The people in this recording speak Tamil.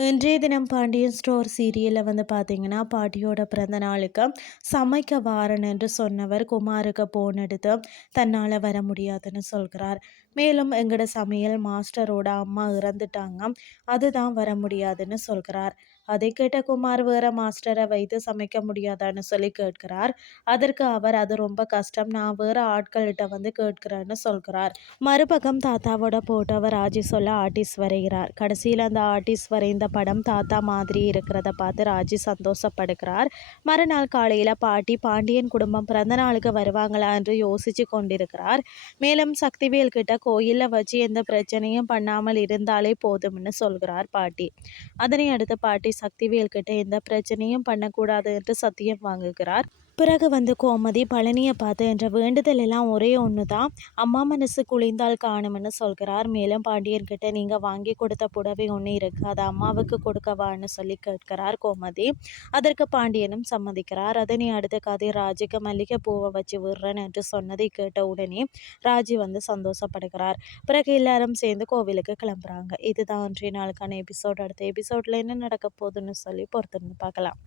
இன்றைய தினம் பாண்டியன் ஸ்டோர் சீரியலில் வந்து பார்த்தீங்கன்னா பாட்டியோட பிறந்த நாளுக்கு சமைக்க வாரன் என்று சொன்னவர் குமாருக்கு போன் எடுத்து தன்னால் வர முடியாதுன்னு சொல்கிறார். மேலும் எங்களோட சமையல் மாஸ்டரோட அம்மா இறந்துட்டாங்க. அதுதான் வர முடியாதுன்னு சொல்கிறார். அதை கேட்ட குமார் வேற மாஸ்டரை வைத்து சமைக்க முடியாதான்னு சொல்லி கேட்கிறார். அதற்கு அவர் அது ரொம்ப கஷ்டம். நான் வேற ஆட்கள்கிட்ட வந்து கேட்கிறேன்னு சொல்கிறார். மறுபக்கம் தாத்தாவோட போட்டவர் ராஜி சொல்ல ஆர்டிஸ்ட் வரைகிறார். கடைசியில் அந்த ஆர்டிஸ்ட் வரைந்த படம் தாத்தா மாதிரி இருக்கிறத பார்த்து ராஜி சந்தோஷப்படுகிறார். மறுநாள் காலையில் பாட்டி பாண்டியன் குடும்பம் பிறந்த நாளுக்கு வருவாங்களா என்று யோசிச்சு கொண்டிருக்கிறார். மேலும் சக்திவேல் கிட்ட கோயிலில் வச்சு எந்த பிரச்சனையும் பண்ணாமல் இருந்தாலே போதும்னு சொல்கிறார் பாட்டி. அதனை அடுத்து பாட்டி சக்திவேல் கிட்ட எந்த பிரச்சனையும் பண்ணக்கூடாது என்று சத்தியம் வாங்குகிறார். பிறகு வந்து கோமதி பழனியை பார்த்து என்ற வேண்டுதல் எல்லாம் ஒரே ஒன்று தான் அம்மா மனசு குளிர்ந்தால் காணும்னு சொல்கிறார். மேலும் பாண்டியன்கிட்ட நீங்கள் வாங்கி கொடுத்த புடவை ஒன்று இருக்குது அதை அம்மாவுக்கு கொடுக்கவான்னு சொல்லி கேட்கிறார் கோமதி. அதற்கு பாண்டியனும் சம்மதிக்கிறார். அதனை அடுத்த கதை ராஜுக்கு மல்லிகை பூவை வச்சு விடுறேன் என்று சொன்னதை கேட்ட உடனே ராஜி வந்து சந்தோஷப்படுகிறார். பிறகு எல்லாரும் சேர்ந்து கோவிலுக்கு கிளம்புறாங்க. இதுதான் அன்றைய நாளுக்கான எபிசோட். அடுத்த எபிசோட்ல என்ன நடக்க போகுதுன்னு சொல்லி பொறுத்திருந்து பார்க்கலாம்.